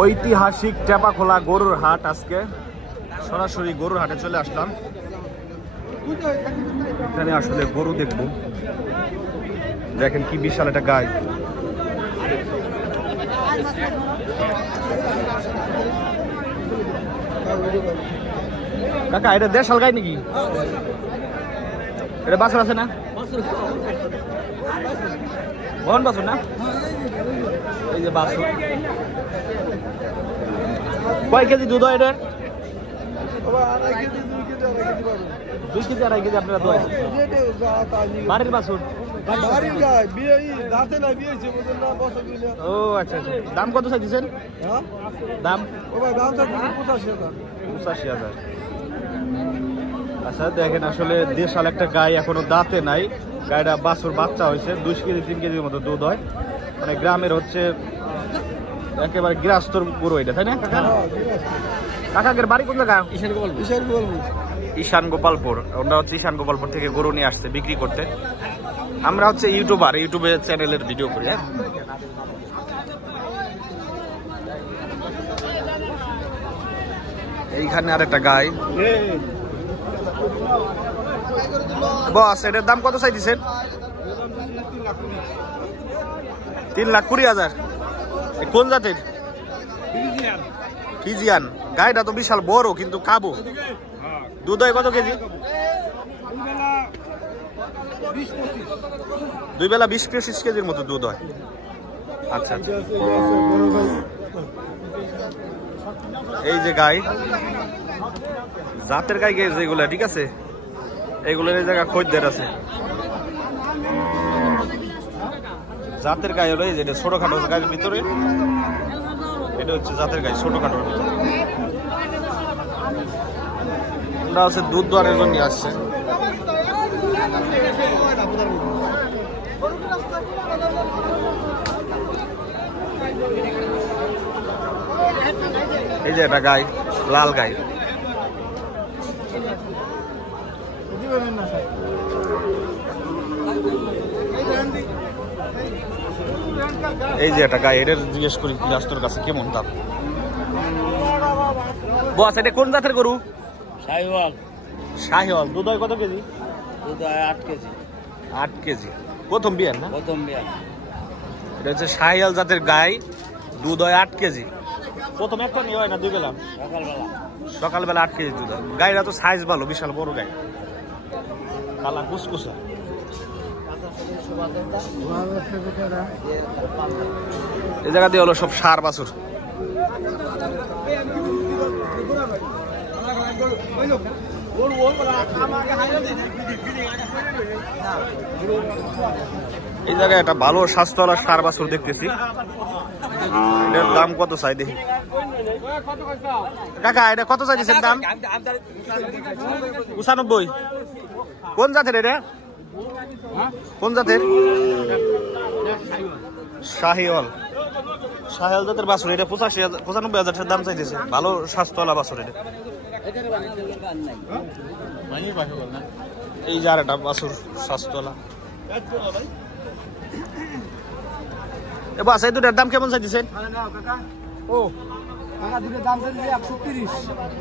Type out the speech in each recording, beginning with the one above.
ঐতিহাসিক টেপাখোলা গরুর হাট। আজকে সরাসরি গরুর হাটে চলে আসলাম। এখানে আসলে গরু দেখবো। দেখেন কি বিশাল একটা গাই। কাকা এটা দেশাল গাই নাকি? এটা বাছুর আছে না? বহন বাছুর না? এই যে বাছুর। কয় কেজি দুধ হয় এটার? 2 কেজি 2.5 কেজি আপনারা দোয়া বাড়ির বাছুর। ও আচ্ছা আচ্ছা। দাম কত চাইছেন? দাম 85,000। আচ্ছা দেখেন আসলে দেশাল একটা গাই, এখনো দাঁতে নাই। গাইটা বাছুর বাচ্চা হয়েছে। 2 কেজি 3 কেজির মতো দুধ হয়। মানে গ্রামের হচ্ছে একেবারে গৃহস্থর গরু এটা, তাই না কাকা? কাকাকের বাড়ি কোন জায়গা? ঈশান গোপালপুর। ওরা হচ্ছে ঈশান গোপালপুর থেকে গরু নিয়ে আসছে বিক্রি করতে। আমরা হচ্ছে ইউটিউবার, ইউটিউবে চ্যানেলের ভিডিও করি। হ্যাঁ, এইখানে আর একটা গাই। বস এটার দাম কত চাই দিচ্ছেন? 3,20,000। কোন জাতের? ফিজিয়ান। গাইটা তো বিশাল বড় কিন্তু কাবু। দুধ হয় কত কেজি? 2 বেলা 20-25 কেজির মতো দুধ হয়। আচ্ছা এই যে গাই, জাতের গাই যেগুলা, ঠিক আছে, এগুলোর এই জায়গা খদ্দের আছে। জাতের গাই হলো এই যে ছোটখাটো গায়ের ভিতরে, এটা হচ্ছে জাতের গাই ছোটখাটোর ভিতরে। আমরা হচ্ছে দুধ দোয়ানোর জন্য আসছে। এই যে একটা গাই, লাল গাই। এই যে একটা গাই, এটার জিজ্ঞেস করি রাস্তার কাছে কেমন দাম। বস এটা কোন জাতের গরু? শাহিওয়াল। শাহিওয়াল। দুধ হয় কত কেজি? দুধ হয় 8 কেজি। 8 কেজি। প্রথম বিয়ান না? প্রথম বিয়ান। এটা হচ্ছে শাহিওয়াল জাতের গাই, দুধ হয় 8 কেজি। প্রথম একটা নিয়ে হয় না 2 বেলা? সকালবেলা 8 কেজি দুধ হয়। গাইরা তো সাইজ ভালো, বিশাল বড় গাই, কালা কুসকুসা। এই জায়গা দিয়ে হলো সব সার বাছুর। এই জায়গায় একটা ভালো স্বাস্থ্যওয়ালা সার বাছুর দেখতেছি। এটার দাম কত চাই দেখি। কাকা এটা কত চাইছেন দাম? 95। কোন জাতের এটা? কোন জাতের? শাহিওয়াল। শাহিওয়াল জাতের বাছুর। এটা 95,000 দাম চাইতেছে। ভালো স্বাস্থ্যওয়ালা বাছুর এটা। এই যে আর একটা বাছুর স্বাস্থ্যওয়ালা। বাস এই দুটার দাম কেমন চাইতেছেন?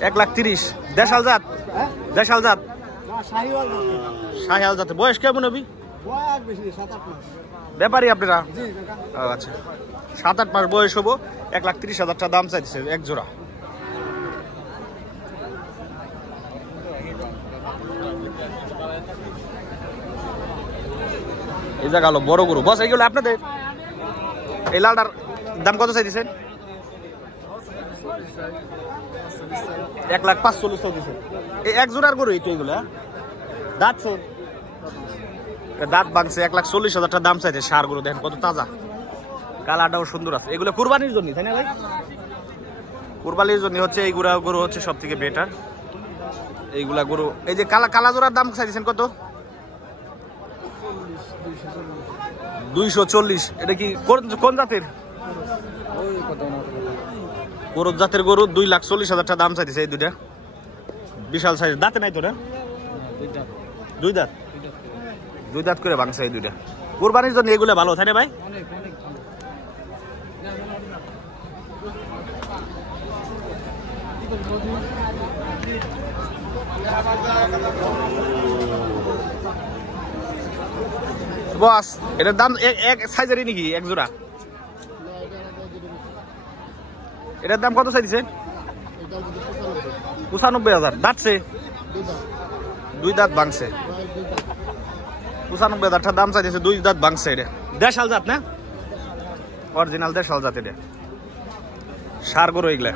1,30,000। দেশাল জাত? দেশাল জাত। শাহিওয়াল জাতের। বয়স কেমন হবি? ব্যাপারী আপনারা? আচ্ছা 7-8 মাস বয়স হবো। 1,30,000 দাম চাইছে এক জোড়া। এই জায়গা হলো বড় গরু। বস এইগুলো আপনাদের? এই লালটার দাম কত চাইছেন? 1,45,000 চাইছেন। এই এক জোড়ার গরু এই তো এগুলো দাঁতছে, দাঁত ভাঙছে। 1,40,000 দাম চাইছে। সার গরু দেখেন কত তাজা, কালারটাও সুন্দর আছে। এগুলো কুরবানির জন্য, তাই না ভাই? কুরবানির জন্য হচ্ছে এইগুলা গরু হচ্ছে সব থেকে বেটার। এইগুলা গরু। এই যে কালা জোড়ার দাম চাইছেন কত? 240। এটা কি কোন জাতের? গরুর জাতের গরু। 2,40,000 দাম চাইছে এই দুইটা। বিশাল সাইজ। দাঁতে নাই তো না? 2 দাঁত। 2 দাঁত করে ভাঙছে এই দুইটা। কুরবানির জন্য এগুলো ভালো, তাই না ভাই? বস এটার দাম এক সাইজেরই নাকি এক জোড়া? এটার দাম কত চাইছে? 95,000। দাঁতছে? 2 দাঁত ভাঙছে। 95,000 দাম চাইছে, 2 দাঁত ভাঙছে। এটা দেশাল জাত না? অরিজিনাল দেশাল জাত। এটা সার গরু এগুলা।